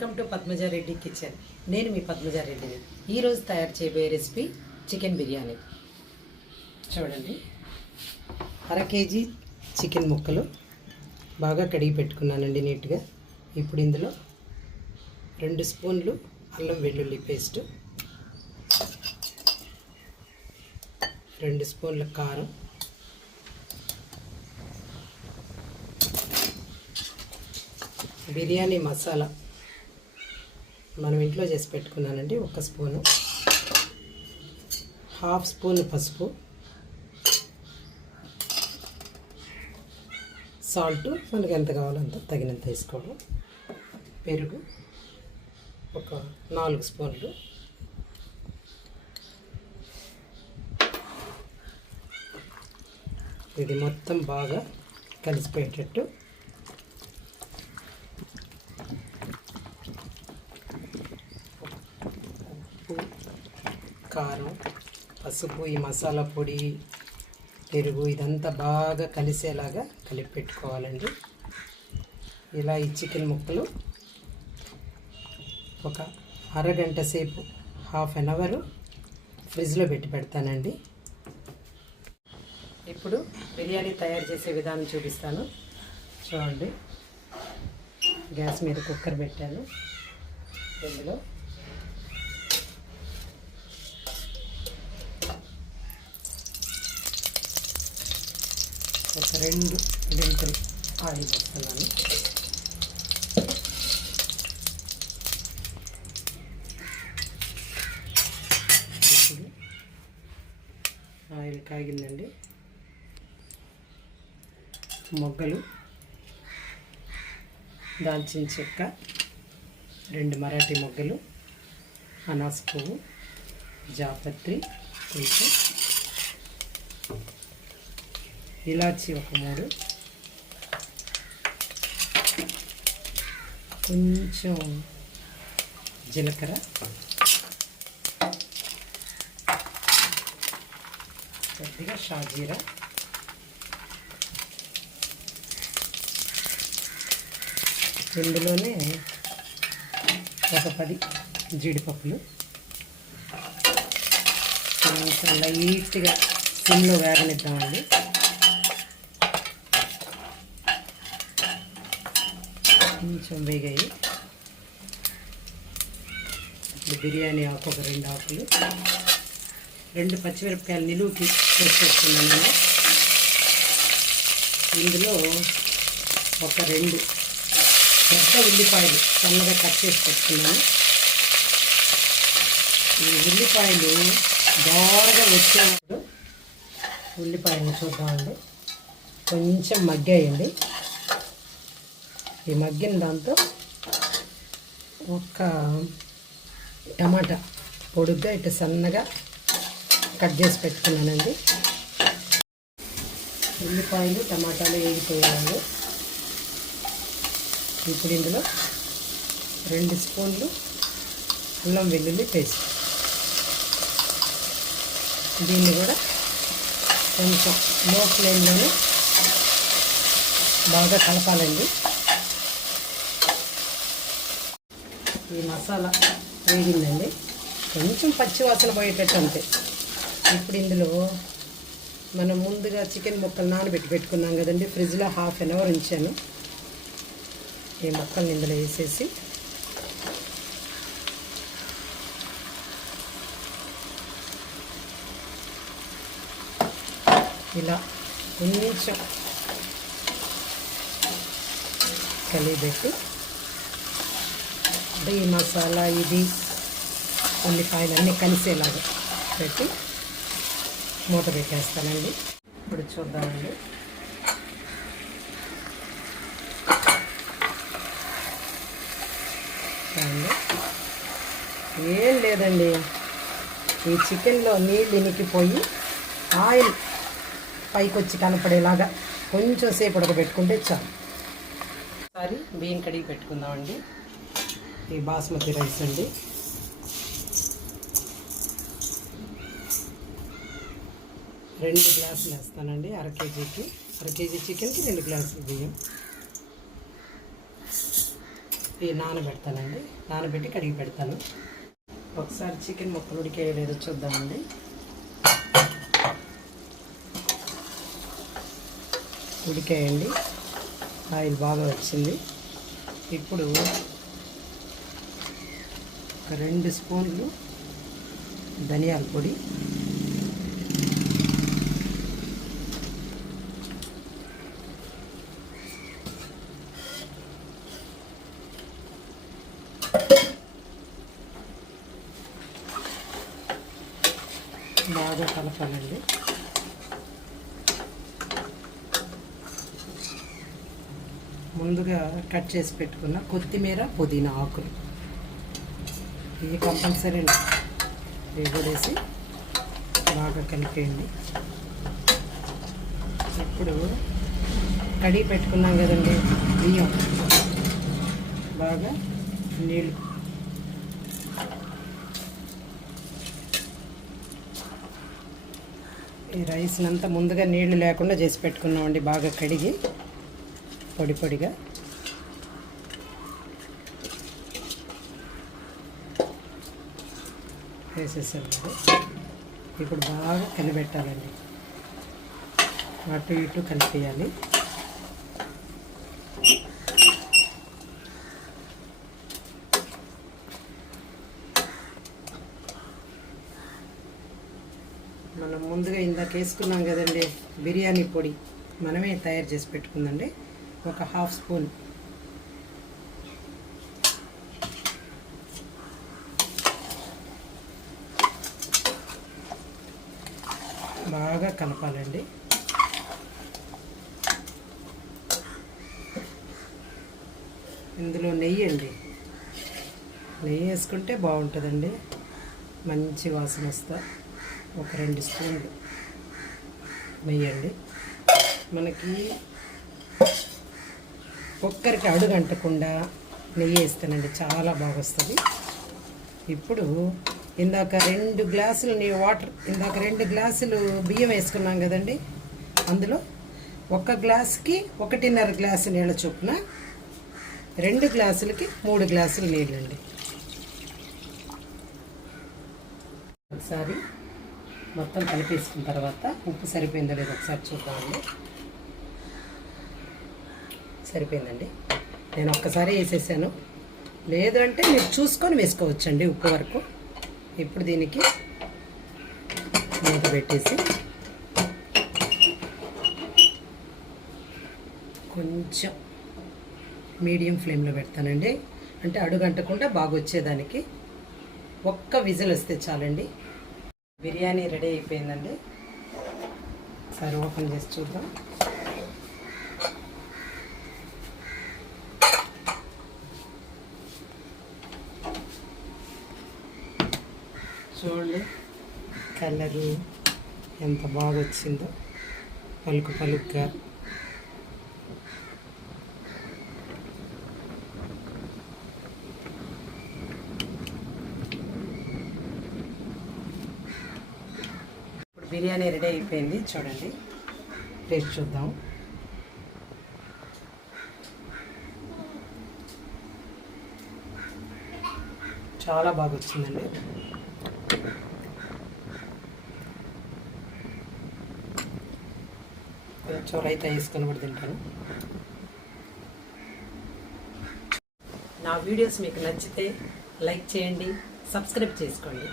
Welcome to Padmaja Reddy kitchen. నేను మీ పద్మజారెడ్డిని. ఈరోజు తయారు చేయబోయే రెసిపీ చికెన్ బిర్యానీ. చూడండి, 1/2 కేజీ చికెన్ ముక్కలు బాగా కడిగి పెట్టుకున్నానండి నీట్గా. ఇప్పుడు ఇందులో 2 స్పూన్లు అల్లం వెల్లుల్లి పేస్టు, 2 స్పూన్ల కారం, బిర్యానీ మసాలా మనం ఇంట్లో చేసి పెట్టుకున్నానండి 1 స్పూను, 1/2 స్పూన్ పసుపు, సాల్ట్ మనకి ఎంత కావాలో అంత తగినంత వేసుకోవడం, పెరుగు ఒక 4 స్పూన్లు, ఇది మొత్తం బాగా కలిసిపోయేటట్టు కారం, పసుపు, ఈ మసాలా పొడి, పెరుగు ఇదంతా బాగా కలిసేలాగా కలిపి పెట్టుకోవాలండి. ఇలా ఈ చికెన్ ముక్కలు ఒక అరగంట సేపు, 1/2 అవర్ ఫ్రిడ్జ్లో పెట్టి పెడతానండి. ఇప్పుడు బిర్యానీ తయారు చేసే విధానం చూపిస్తాను. చూడండి, గ్యాస్ మీద కుక్కర్ పెట్టాను. ఇందులో ఒక 2 గింజలు ఆయిల్ వేస్తున్నాను. ఇప్పుడు ఆయిల్ కాగిందండి. మొగ్గలు, దాల్చిన చెక్క, 2 మరాఠీ మొగ్గలు, అనాస పువ్వు, జాపత్రి కొంచెం, ఇలాచి ఒక 3, కొంచెం జీలకర్ర, కొద్దిగా షాజీరా, ఇందులోనే ఒక 10 జీడిపప్పులు, కొంచెం లైట్గా సిమ్లో వేగనిద్దామండి. కొంచెం వేగాయి. ఇప్పుడు బిర్యానీ ఆకు ఒక 2 ఆకులు, 2 పచ్చిమిరపకాయలు నిలువుకి చేసి పెట్టుకున్నాను. ఇందులో ఒక 2 పెద్ద ఉల్లిపాయలు సన్నగా కట్ చేసి పెట్టుకున్నాను. ఈ ఉల్లిపాయలు బాగా వచ్చేటప్పుడు ఉల్లిపాయలు చూద్దామండి. కొంచెం మగ్గాయండి. ఈ మగ్గిన దాంతో ఒక టమాటా పొడుగ్గా ఇటు సన్నగా కట్ చేసి పెట్టుకున్నానండి. ఉల్లిపాయలు టమాటాలు వేగిపోయాయి. ఇప్పుడు ఇందులో 2 స్పూన్లు అల్లం వెల్లుల్లి పేస్ట్, దీన్ని కూడా కొంచెం లో ఫ్లేమ్లోనే బాగా కలపాలండి. ఈ మసాలా వేగిందండి, కొంచెం పచ్చి వాసన పోయేటట్టు అంతే. ఇప్పుడు ఇందులో మనం ముందుగా చికెన్ ముక్కలు నానబెట్టి పెట్టుకున్నాం కదండి, ఫ్రిడ్జ్లో 1/2 అవర్ ఉంచాను. ఈ ముక్కల్ని ఇందులో వేసేసి ఇలా కొంచెం కలిపెట్టి, అంటే ఈ మసాలా ఇది ఉల్లిపాయలు అన్నీ కలిసేలాగా పెట్టి మూత పెట్టేస్తానండి. ఇప్పుడు చూద్దామండి. ఏం లేదండి, ఈ చికెన్లో నీళ్ళు ఇనికిపోయి ఆయిల్ పైకి వచ్చి కనపడేలాగా కొంచెం సేపు ఉడకబెట్టుకుంటే చాలు. ఒకసారి బియ్యం కడిగి పెట్టుకుందామండి. ఈ బాస్మతి రైస్ అండి. రెండు గ్లాసులు వేస్తానండి. 1/2 కేజీ చికెన్కి 2 గ్లాసులు బియ్యం. ఇవి నానబెడతానండి. నానబెట్టి కడిగి పెడతాను. ఒకసారి చికెన్ ముక్కలు ఉడికాయో లేదో చూద్దామండి. ఉడికాయండి, ఆయిల్ బాగా వచ్చింది. ఇప్పుడు ఒక 2 స్పూన్లు ధనియాల పొడి, బాగా కలపాలండి. ముందుగా కట్ చేసి పెట్టుకున్న కొత్తిమీర, పుదీనా ఆకులు ఇవి కంపల్సరీ వేసి బాగా కలిపేయండి. ఇప్పుడు కడిగి పెట్టుకున్నాం కదండి బియ్యం, బాగా నీళ్ళు ఈ రైస్ని అంతా ముందుగా నీళ్లు లేకుండా చేసి పెట్టుకున్నామండి. బాగా కడిగి పొడి పొడిగా వేసేసాము. ఇప్పుడు బాగా కలిపెట్టాలండి, అటు ఇటు కలిపేయాలి. మనం ముందుగా ఇందాక వేసుకున్నాం కదండి బిర్యానీ పొడి, మనమే తయారు చేసి పెట్టుకుందండి. ఒక 1/2 స్పూన్ బాగా కలపాలండి. ఇందులో నెయ్యి అండి, నెయ్యి వేసుకుంటే బాగుంటుందండి, మంచి వాసన వస్తా. ఒక 2 స్పూన్లు నెయ్యి అండి. మనకి ఒక్కరికి అడుగు అంటకుండా నెయ్యి వేస్తానండి, చాలా బాగా వస్తుంది. ఇప్పుడు ఇందాక 2 గ్లాసులు వాటర్, ఇందాక 2 గ్లాసులు బియ్యం వేసుకున్నాం కదండి, అందులో 1 గ్లాసుకి 1.5 గ్లాసు నీళ్ళ చొప్పున 2 గ్లాసులకి 3 గ్లాసులు నీళ్ళండి. ఒకసారి మొత్తం కలిపేసుకున్న తర్వాత ఉప్పు సరిపోయిందో లేదో ఒకసారి చూద్దామండి. సరిపోయిందండి, నేను ఒక్కసారి వేసేసాను. లేదు అంటే మీరు చూసుకొని వేసుకోవచ్చండి ఉప్పు వరకు. ఇప్పుడు దీనికి మూత పెట్టేసి కొంచెం మీడియం ఫ్లేమ్లో పెడతానండి, అంటే అడుగంటకుండా బాగా వచ్చేదానికి. ఒక్క విజిల్ వస్తే చాలండి. బిర్యానీ రెడీ అయిపోయిందండి. ఒకసారి ఓపెన్ చేసి చూద్దాం. చూడండి కలరు ఎంత బాగా వచ్చిందో, పలుకు పలుకుగా. ఇప్పుడు బిర్యానీ రెడీ అయిపోయింది, చూడండి టేస్ట్ చూద్దాం. చాలా బాగా వచ్చిందండి. కొంచెం రైతా వేసుకొని కూడా తింటాను. నా వీడియోస్ మీకు నచ్చితే లైక్ చేయండి, సబ్స్క్రైబ్ చేసుకోండి.